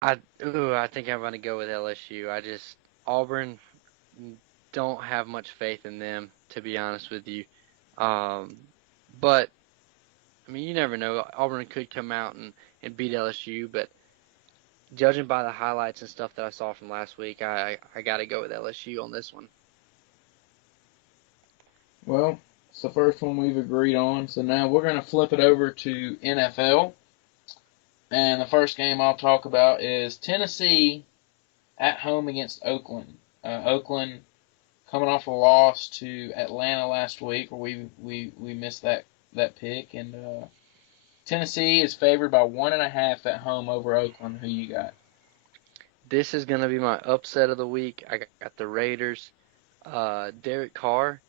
I think I'm gonna go with LSU. Auburn don't have much faith in them, to be honest with you. Um, but I mean, you never know. Auburn could come out and beat LSU, but judging by the highlights and stuff that I saw from last week, I got to go with LSU on this one. Well, it's the first one we've agreed on. So now we're going to flip it over to NFL. And the first game I'll talk about is Tennessee at home against Oakland. Oakland coming off a loss to Atlanta last week, where we missed that pick. And Tennessee is favored by 1.5 at home over Oakland. Who you got? This is gonna be my upset of the week. I got the Raiders. Derek Carr,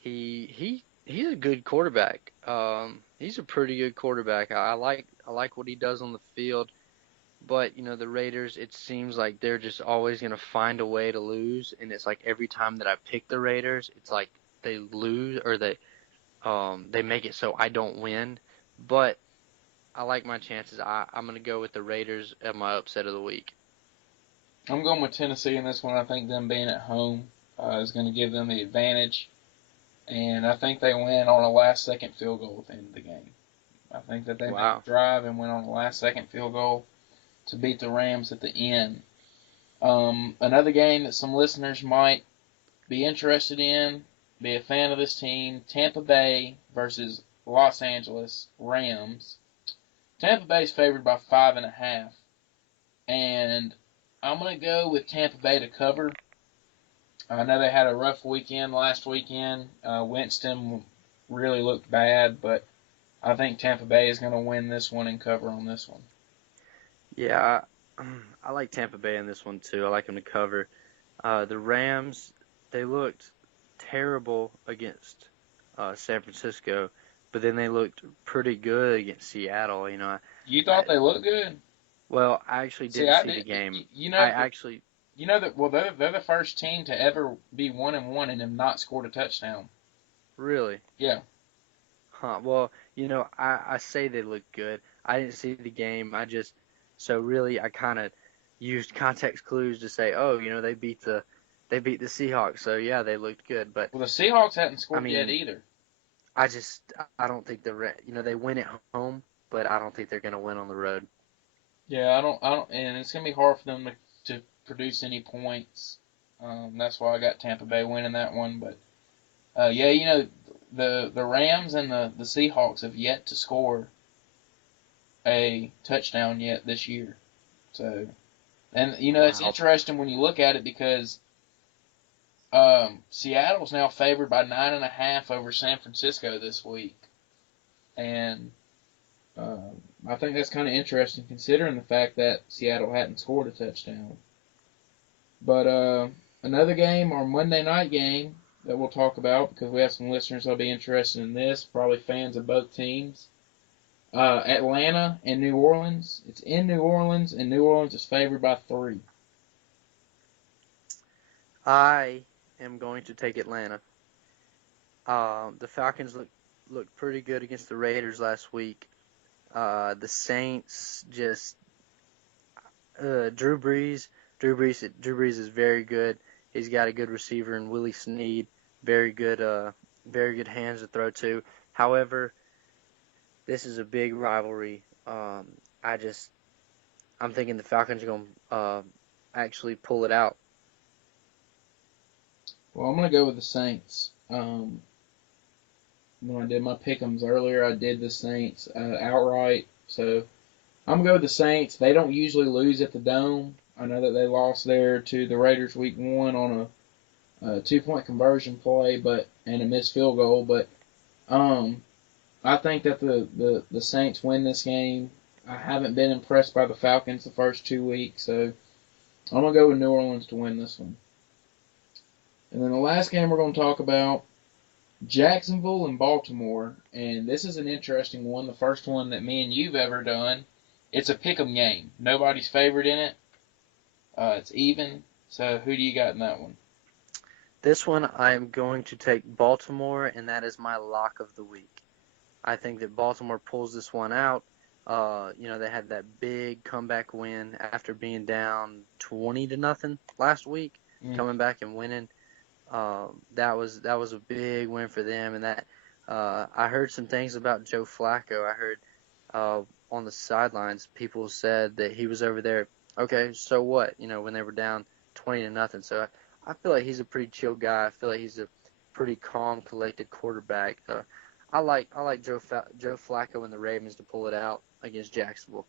he's a good quarterback. He's a pretty good quarterback. I like what he does on the field. But the Raiders, it seems like they're just always gonna find a way to lose, and it's like every time that I pick the Raiders, it's like they lose or they make it so I don't win. But I like my chances. I'm gonna go with the Raiders at my upset of the week. I'm going with Tennessee in this one. I think them being at home is going to give them the advantage, and I think they win on a last-second field goal at the end of the game. I think that they make Wow. a drive and win on a last-second field goal to beat the Rams at the end. Another game that some listeners might be interested in, be a fan of this team, Tampa Bay versus Los Angeles Rams. Tampa Bay's favored by 5.5, and I'm going to go with Tampa Bay to cover. I know they had a rough weekend last weekend. Winston really looked bad, but I think Tampa Bay is going to win this one and cover on this one. Yeah, I like Tampa Bay in this one too. I like them to cover. The Rams, they looked terrible against San Francisco, but then they looked pretty good against Seattle. You thought I, they looked good? well, I actually See, didn't I see the did. game. You I know, actually, you know that. Well, they're the first team to ever be 1-1 and have not scored a touchdown. really, Yeah, huh? Well, I say they looked good. I didn't see the game. So really, I kind of used context clues to say, oh, they beat the Seahawks. So yeah, they looked good. But well, the Seahawks hadn't I scored yet mean, either. I don't think they win at home, but I don't think they're gonna win on the road. Yeah, I don't, and it's gonna be hard for them to produce any points. That's why I got Tampa Bay winning that one. But yeah, the Rams and the Seahawks have yet to score a touchdown yet this year. So, and it's Wow. interesting when you look at it because Seattle's now favored by 9.5 over San Francisco this week, and I think that's kind of interesting considering the fact that Seattle hadn't scored a touchdown. But another game, our Monday night game that we'll talk about because we have some listeners that'll be interested in this, probably fans of both teams. Atlanta and New Orleans. It's in New Orleans, and New Orleans is favored by 3. I am going to take Atlanta. The Falcons looked pretty good against the Raiders last week. The Saints just Drew Brees. Drew Brees is very good. He's got a good receiver in Willie Snead. Very good. Very good hands to throw to. However, this is a big rivalry. I just I'm thinking the Falcons are going to actually pull it out. Well, I'm going to go with the Saints. When I did my pick'ems earlier, I did the Saints outright. So I'm going to go with the Saints. They don't usually lose at the Dome. I know that they lost there to the Raiders week 1 on a 2-point conversion play, and a missed field goal. But um, I think that the Saints win this game. I haven't been impressed by the Falcons the first 2 weeks, so I'm gonna go with New Orleans to win this one. And then the last game we're gonna talk about, Jacksonville and Baltimore, and this is an interesting one. The first one that me and you've ever done. It's a pick'em game. Nobody's favored in it. It's even. So who do you got in that one? This one I am going to take Baltimore, and that is my lock of the week. I think that Baltimore pulls this one out. They had that big comeback win after being down 20 to nothing last week, Mm. coming back and winning. That was a big win for them, and that I heard some things about Joe Flacco. I heard uh, on the sidelines people said that he was over there. Okay, so what? When they were down 20 to nothing. So I feel like he's a pretty chill guy. I feel like he's a pretty calm, collected quarterback. I like Joe Flacco and the Ravens to pull it out against Jacksonville.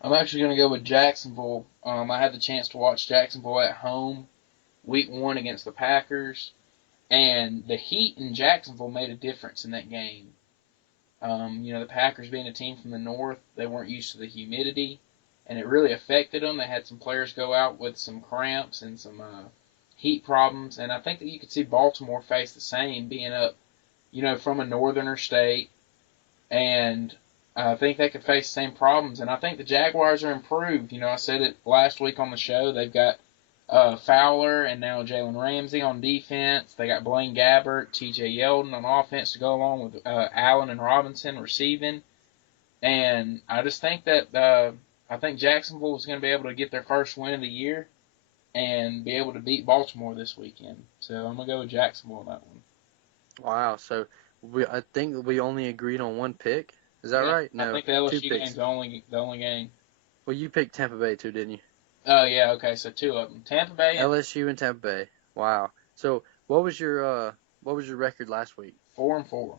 I'm actually going to go with Jacksonville. I had the chance to watch Jacksonville at home week one against the Packers, and the heat in Jacksonville made a difference in that game. The Packers being a team from the north, they weren't used to the humidity, and it really affected them. They had some players go out with some cramps and some heat problems, and I think that you could see Baltimore face the same, being up, from a northerner state, and I think they could face the same problems. And I think the Jaguars are improved. I said it last week on the show. They've got Fowler and now Jalen Ramsey on defense. They got Blaine Gabbert, T.J. Yeldon on offense to go along with Allen and Robinson receiving. And I just think that I think Jacksonville is going to be able to get their first win of the year and be able to beat Baltimore this weekend. So I'm going to go with Jacksonville on that one. Wow. So I think we only agreed on one pick. Is that Yeah, right? I No, think the two LSU game's picks. the only game. Well, you picked Tampa Bay too, didn't you? Oh yeah, okay, so two of them, Tampa Bay and LSU and Tampa Bay. Wow. So what was your record last week? 4-4.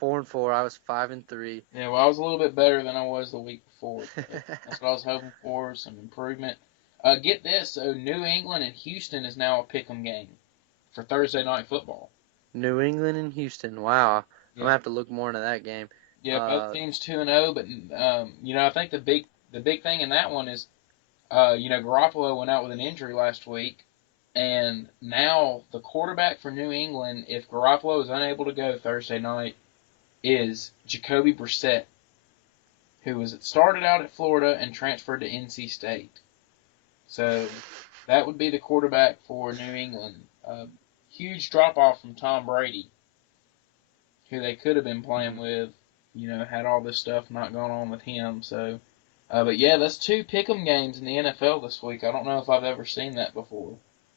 4-4. I was 5-3. Yeah, well, I was a little bit better than I was the week before. So that's what I was hoping for, some improvement. Get this, so New England and Houston is now a pick'em game for Thursday night football. New England and Houston. Wow. I'm gonna Yeah, have to look more into that game. yeah, both Uh, teams 2-0, but I think the big thing in that one is, Garoppolo went out with an injury last week, and now the quarterback for New England, if Garoppolo is unable to go Thursday night, is Jacoby Brissett, who was started out at Florida and transferred to NC State. So that would be the quarterback for New England. Huge drop off from Tom Brady, who they could have been playing mhm. with, had all this stuff not gone on with him. So, but yeah, that's two pick'em games in the NFL this week. I don't know if I've ever seen that before.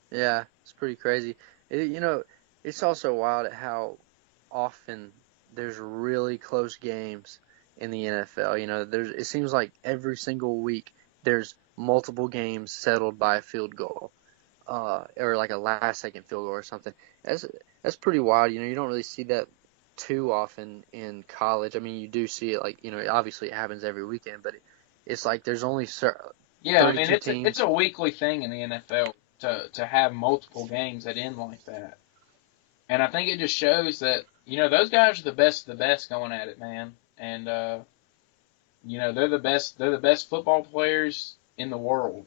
Yeah, it's pretty crazy. It's also wild at how often there's really close games in the NFL. It seems like every single week there's multiple games settled by a field goal, or like a last second field goal or something. That's that's pretty wild. You don't really see that too often in college. I mean, you do see it like, obviously it happens every weekend, but it's like there's only Yeah, I mean 32 it's teams. a weekly thing in the NFL to have multiple games that end like that. And I think it just shows that those guys are the best of the best going at it, man. And they're the best. They're the best football players in the world.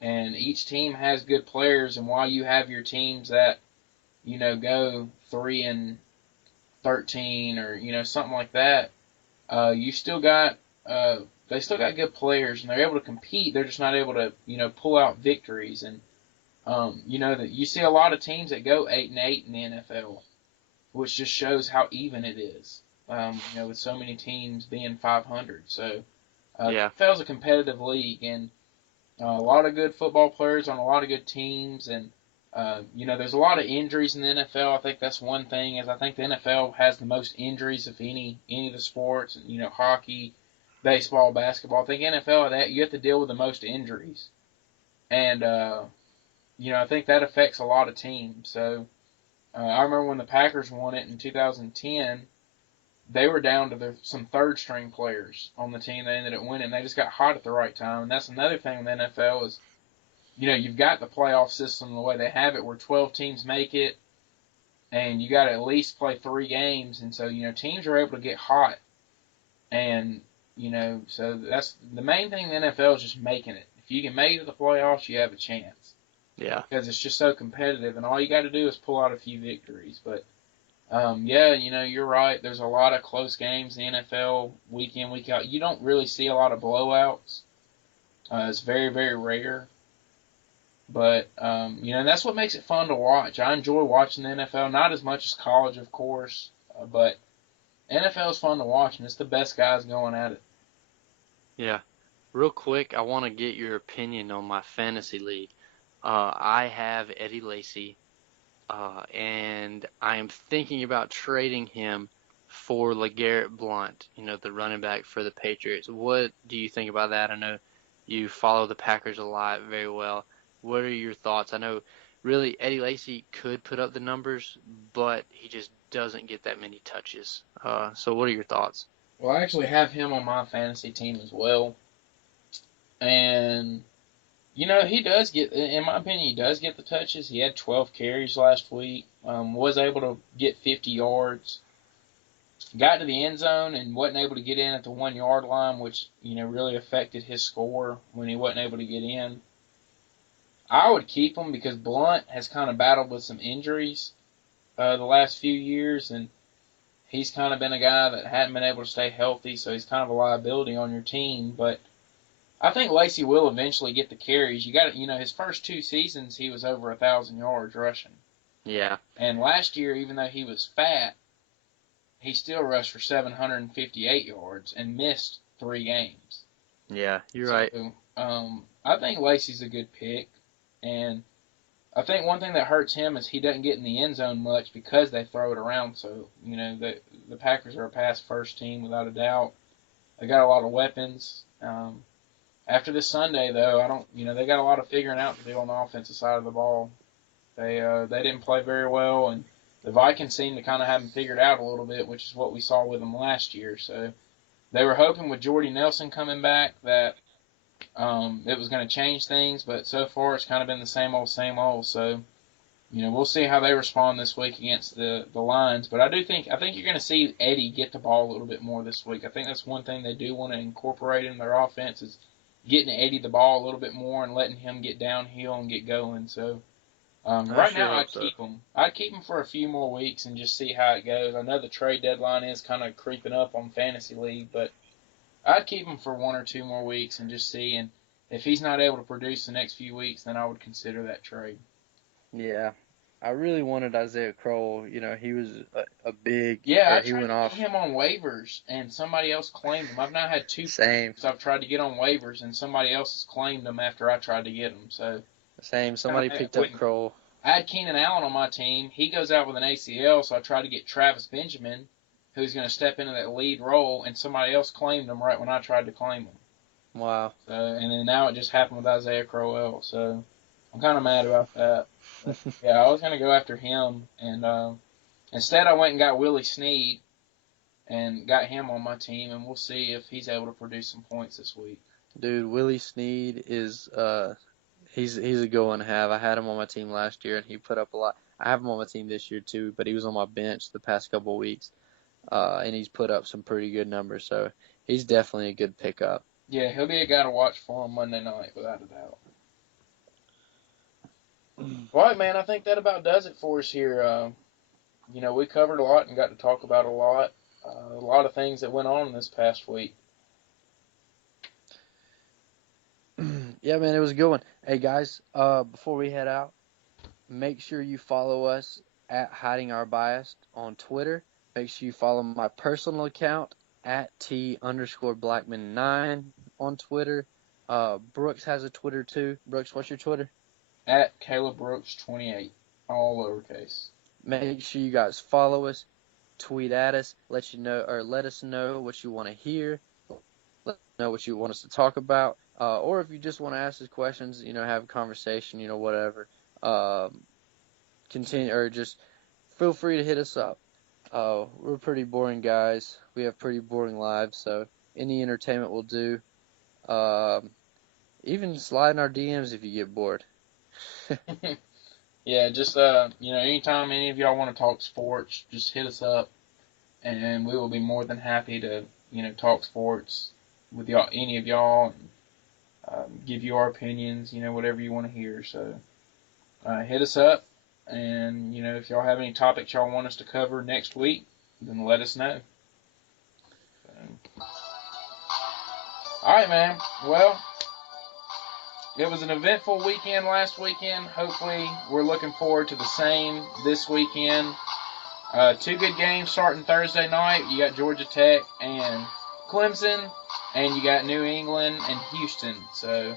And each team has good players. And while you have your teams that go 3-13 or something like that, you still got they still got good players and they're able to compete. They're just not able to pull out victories. And that you see a lot of teams that go 8-8 in the NFL, which just shows how even it is. With so many teams being 500. So the Yeah. NFL is a competitive league, and a lot of good football players on a lot of good teams, and there's a lot of injuries in the NFL. I think that's one thing. Is I think the NFL has the most injuries of any of the sports. Hockey, baseball, basketball. I think NFL that you have to deal with the most injuries, and I think that affects a lot of teams. So I remember when the Packers won it in 2010, they were down to some third string players on the team. They ended up winning. They just got hot at the right time, and that's another thing with the NFL is you've got the playoff system the way they have it, where 12 teams make it, and you got to at least play 3 games, and so teams are able to get hot, and so that's the main thing in the NFL is just making it. If you can make it to the playoffs, you have a chance Yeah. because it's just so competitive, and all you got to do is pull out a few victories, but. Yeah, you're right. There's a lot of close games in the NFL week in, week out. You don't really see a lot of blowouts. It's very, very rare. But, and that's what makes it fun to watch. I enjoy watching the NFL, not as much as college, of course, but NFL is fun to watch, and it's the best guys going at it. Yeah. Real quick, I want to get your opinion on my fantasy league. I have Eddie Lacy, and I am thinking about trading him for LeGarrette Blount, the running back for the Patriots. What do you think about that? I know you follow the Packers a lot, very well. What are your thoughts? I know really Eddie Lacy could put up the numbers, but he just doesn't get that many touches. So what are your thoughts? Well, I actually have him on my fantasy team as well, and he does get, in my opinion, he does get the touches. He had 12 carries last week, was able to get 50 yards, got to the end zone and wasn't able to get in at the 1 yard line, which, really affected his score when he wasn't able to get in. I would keep him because Blunt has kind of battled with some injuries the last few years, and he's kind of been a guy that hadn't been able to stay healthy, so he's kind of a liability on your team. But I think Lacy will eventually get the carries. You got to, his first 2 seasons he was over 1,000 yards rushing, Yeah, and last year, even though he was fat, he still rushed for 758 yards and missed 3 games. yeah, you're So right. I think Lacy's a good pick, and I think one thing that hurts him is he doesn't get in the end zone much because they throw it around. So the Packers are a pass first team without a doubt. They got a lot of weapons. After this Sunday, though, I don't. They got a lot of figuring out to do on the offensive side of the ball. They didn't play very well, and the Vikings seem to kind of have them figured out a little bit, which is what we saw with them last year. So they were hoping with Jordy Nelson coming back that it was going to change things, but so far it's kind of been the same old, same old. So we'll see how they respond this week against the Lions. But I think you're going to see Eddie get the ball a little bit more this week. I think that's one thing they do want to incorporate in their offense is getting Eddie the ball a little bit more and letting him get downhill and get going. So I right sure now, hope I'd so. keep him. I'd keep him for a few more weeks and just see how it goes. I know the trade deadline is kind of creeping up on fantasy league, but I'd keep him for 1 or 2 more weeks and just see. And if he's not able to produce the next few weeks, then I would consider that trade. Yeah, I really wanted Isaiah Crowell. He was a big, Yeah, I or he tried went to get off. him on waivers, and somebody else claimed him. I've now had 2 players Same, I've tried to get on waivers, and somebody else has claimed them after I tried to get them. So same. kind of Somebody mad picked up when Crowell. I had Keenan Allen on my team. He goes out with an ACL, so I tried to get Travis Benjamin, who's going to step into that lead role, and somebody else claimed him right when I tried to claim him. Wow. So, and then now it just happened with Isaiah Crowell. So I'm kind of mad about that. But, yeah, I was going to go after him, and instead I went and got Willie Snead and got him on my team, and we'll see if he's able to produce some points this week. Dude, Willie Snead is he's a good one to have. I had him on my team last year and he put up a lot. I have him on my team this year too, but he was on my bench the past couple of weeks. And he's put up some pretty good numbers, so he's definitely a good pickup. Yeah, he'll be a guy to watch for on Monday night, without a doubt. All right, man, I think that about does it for us here. We covered a lot and got to talk about a lot of things that went on this past week. Yeah, man, it was a good one. Hey guys, before we head out, make sure you follow us at Hiding Our Bias on Twitter. Make sure you follow my personal account at T_Blackman9 on Twitter. Brooks has a Twitter too. Brooks, what's your Twitter? At Caleb Brooks 28, all lowercase. Make sure you guys follow us, tweet at us, let us know what you want to hear, let us know what you want us to talk about, or if you just want to ask us questions, have a conversation, whatever. Continue or just feel free to hit us up. We're pretty boring guys. We have pretty boring lives, so any entertainment will do. Um, Even slide in our DMs if you get bored. Yeah, just anytime any of y'all want to talk sports, just hit us up, and we will be more than happy to talk sports with y'all, any of y'all, and give you our opinions, whatever you want to hear. So hit us up, and if y'all have any topics y'all want us to cover next week, then let us know. So, all right, man. Well, it was an eventful weekend last weekend. Hopefully, we're looking forward to the same this weekend. Two good games starting Thursday night. You got Georgia Tech and Clemson, and you got New England and Houston. So